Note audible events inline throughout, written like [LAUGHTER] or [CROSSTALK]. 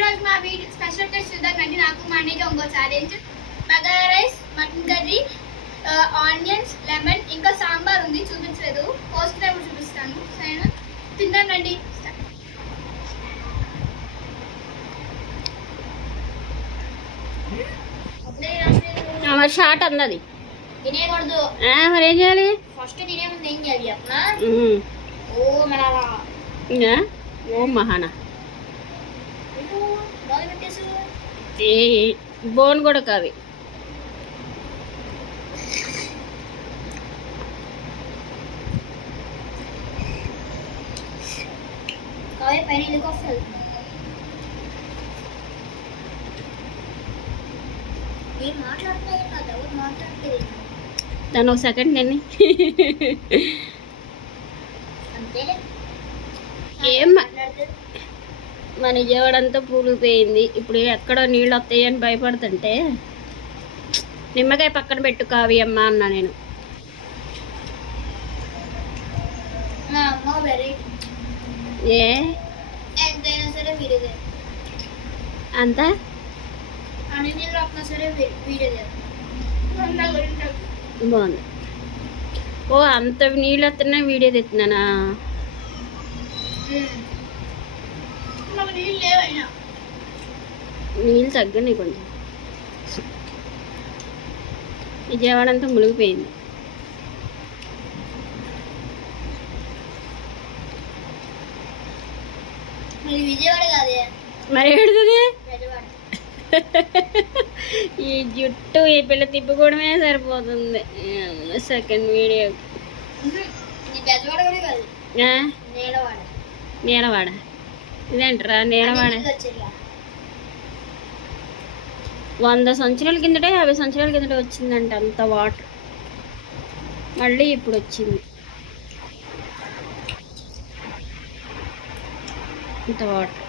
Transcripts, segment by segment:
రోజు మా video special test చూద్దామండి నాకు మా అన్నయ్యకి ఇంకో challenge bagara rice mutton curry onions lemon ఇంకా సాంబార్ ఉంది. చూపించలేదు. పోసుకునేప్పుడు చూపిస్తాను. సరేనా? తిందామండి షార్ట్ అన్నది. తినేయకూడదు. ఆ, మరి ఏం చేయాలి? ఫస్ట్ తినే ముందు ఏం చేయాలి ఉమ్. ఓ మహానా. బోన్ కూడా కావి పైన నేను దాన్ని ఒక సెకండ్ తిని అంతేలే. ఏం మన విజయవాడ అంతా పూలిపోయింది ఇప్పుడు ఎక్కడ నీళ్ళు వస్తాయని భయపడుతుంటే నిమ్మకాయ పక్కన పెట్టు కావి అమ్మ అన్నా నేను. ఏ? అంతా? బాగుంది. ఓ అంత నీళ్ళు వస్తున్నా వీడియో తెస్తున్నానా మాకు నీళ్ళు తగ్గని కొంచెం. విజయవాడ అంతా మునిగిపోయింది. మరి ఏడుతుంది [LAUGHS] ఈ జుట్టు ఈ పిల్ల తిప్పుకోవడమే సరిపోతుంది. Second video నీలవాడ. ఇదేంటరా నీలవాడ వంద సంవత్సరాల కిందటే యాభై సంవత్సరాల కిందట వచ్చిందంట అంత వాటర్. మళ్ళీ ఇప్పుడు వచ్చింది. ఇంత వాటర్.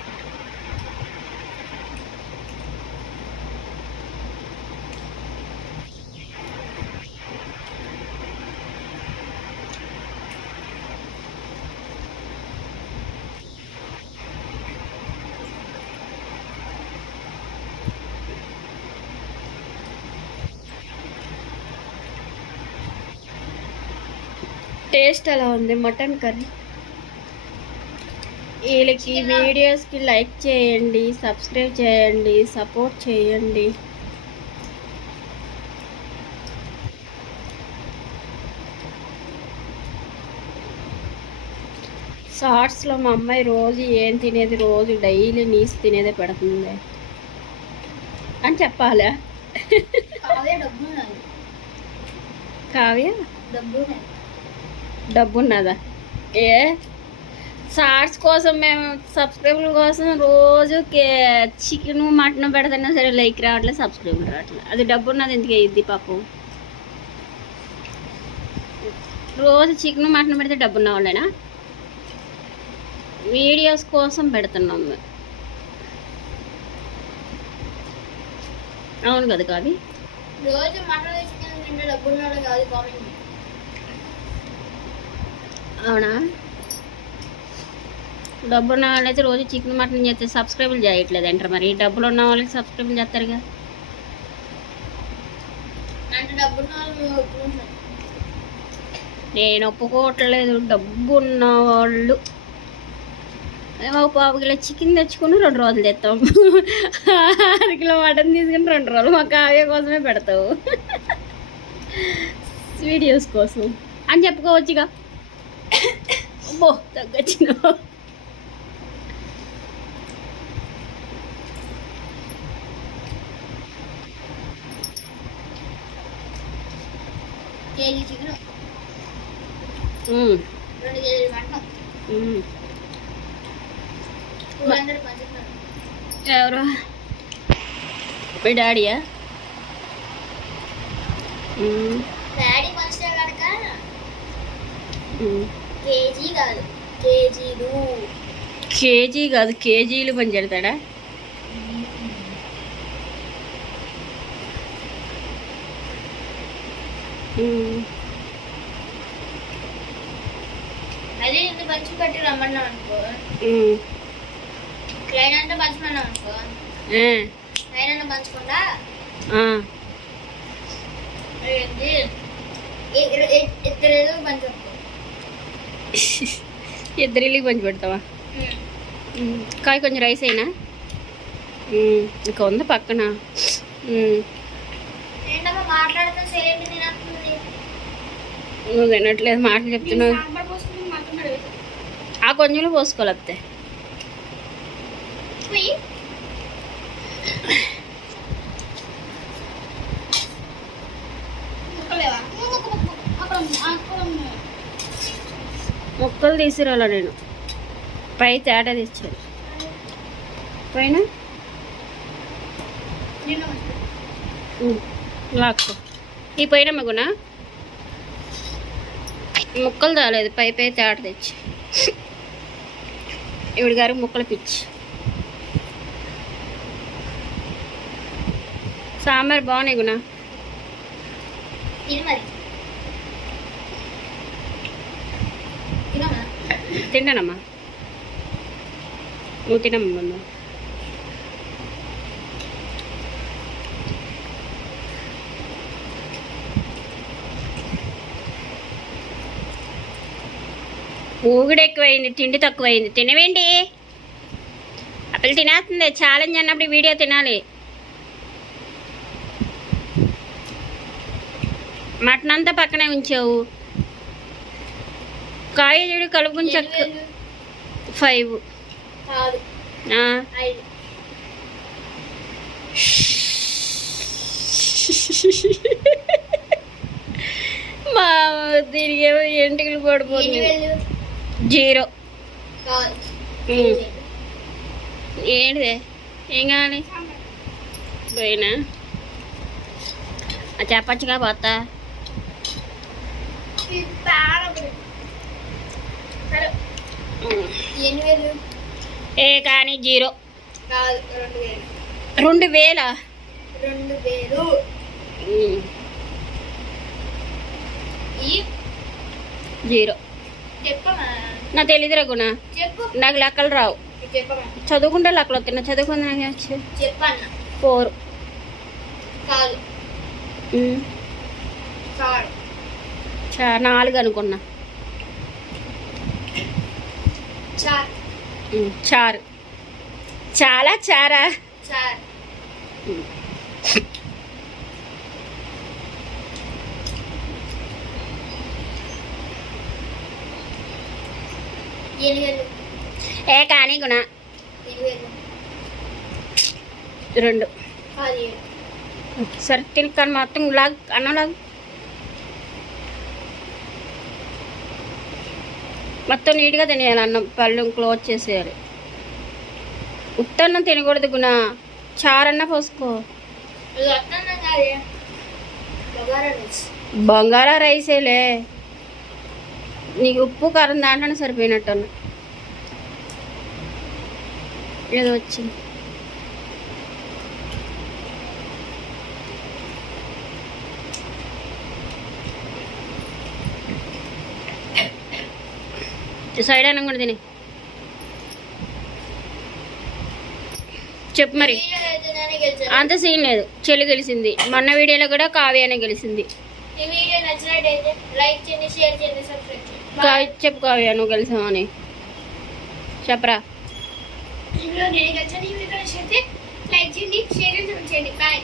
టేస్ట్ ఎలా ఉంది? Mutton curry? వీళ్ళకి వీడియోస్కి లైక్ చేయండి సబ్స్క్రైబ్ చేయండి సపోర్ట్ చేయండి. షార్ట్స్లో మా అమ్మాయి రోజు ఏం తినేది? రోజు డైలీ నీసు తినేదే పెడుతుంది. అని చెప్పాలా? కావ్య డబ్బు డబ్బు ఉన్నదా ఏ? షార్ట్స్ కోసం మేము సబ్స్క్రైబర్ కోసం రోజు చికెన్ మటన్ పెడుతున్నా సరే లైక్ రావట్లేదు సబ్స్క్రైబర్ రావట్లేదు అది డబ్బు ఉన్నది ఎందుకు అయ్యిద్ది పాపం? రోజు చికెన్ మటన్ పెడితే డబ్బు వాళ్ళేనా? వీడియోస్ కోసం పెడుతున్నాం మేము. అవును కదా కావి రోజు మటన్ చికెన్ తింటే డబ్బు కాదు కామెంట్ అవునా? డబ్బు ఉన్న వాళ్ళైతే రోజు చికెన్ మటన్ చేస్తే సబ్స్క్రైబులు చేయట్లేదు అంటారు మరి. డబ్బులు ఉన్న వాళ్ళకి సబ్స్క్రైబులు చేస్తారుగా. మేము ఒప్పుకుంటాం నేను ఒప్పుకోవట్లేదు. డబ్బు ఉన్న వాళ్ళు ఒక పావు కిలో చికెన్ తెచ్చుకుని రెండు రోజులు తెస్తాం. అర కిలో మటన్ తీసుకుని రెండు రోజులు మా కావ్య కోసమే పెడతావు. వీడియోస్ కోసం. అని చెప్పుకోవచ్చుగా. అమ్మో తగ్గచ్చిన కేజీ చికెన్ రెండు కేజీలు మటన్ టూ హండ్రెడ్ పంచుతారు ఎవరు మీ డాడీయా మ్మ్. డాడీ పంచితే కనుక మ్మ్. కేజీ కాదు కేజీలు. కేజీ కాదు కేజీలు పని చేస్తాడా? అదే నిన్ను పంచి కట్టి రమ్మన్నాం అనుకో. లైన్ అంటే పంచుకున్నాం అనుకో. ఆ, లైన్ అంటే పంచకుండా ఇద్దరు పంచు ఇద్దరు ఇల్లుకి పంచి పెడతావా కాయ కొంచెం రైస్ అయినా ఇంకా ఉంది పక్కన నువ్వు తినట్లేదు మాటలు చెప్తున్నావు ఆ కొంచెంలో ముక్క అక్కడ. మొక్కలు తీసుకురాలా నేను. పై తేట తెచ్చాను. పైన? నిన్న లాక్కో ఈ పైన మగునా? ముక్కలు తాలేదు పై పై తేట తెచ్చి. ఇవిడి గారు ముక్కలు పిచ్చి. సాంబార్ బాగున్నాయి గునా ఇది మరి. తింటానమ్మా. నువ్వు తినమ్మా ఊగిడ ఊగుడు ఎక్కువైంది తిండి తక్కువైంది. తినవేంటి? అప్పుడు తినేస్తుంది. ఛాలెంజ్ అన్నప్పుడు వీడియో తినాలి. మటన్ అంతా పక్కనే ఉంచావు. కాయ చెడు కలుపుకుని చక్క? ఫైవ్. మా దీనికి ఏమో ఎంటికలు పడిపోతుంది? జీరో. ఏంటిదే? ఏం కావాలి? పోయినా? చెప్పచ్చుగా పోతా ఇది బాగా ఉంది. సరే ఎన్ని వేలు ఏ కానీ జీరో. రెండు వేలు. రెండు వేలా? జీరో. నా తెలియదురా గుణ. చెప్పు. నాకు లెక్కలు రావు. చదువుకుంటే లెక్కలు వస్తున్నాయి చదువుకుంది నాకు ఫోర్. నాలుగు అనుకున్నా. చార్. చాలా చారా? ఏ కానీ గుణ. రెండు. సరే తిని కానీ మొత్తం లాగ్ అన్నం మొత్తం నీట్గా తినేయాలి. అన్నం పళ్ళు క్లోజ్ చేసేయాలి. ఉత్తన్నం తినకూడదు గుణ. చారన్న పోసుకో. బంగారా రైసేలే. నీకు ఉప్పు కారం దాంట్లోనే సరిపోయినట్టు అన్న. ఏదో వచ్చింది. సైడ్ అన్నం కూడా తిని. చెప్పు మరి. అంత సీన్ లేదు. చెల్లి గెలిచింది. మొన్న వీడియోలో కూడా కావ్యానే గెలిచింది. చెప్పు కావ్య నువ్వు గెలిచావని చెప్పరా. లైక్ చేయండి షేర్ చేయండి. బాయ్.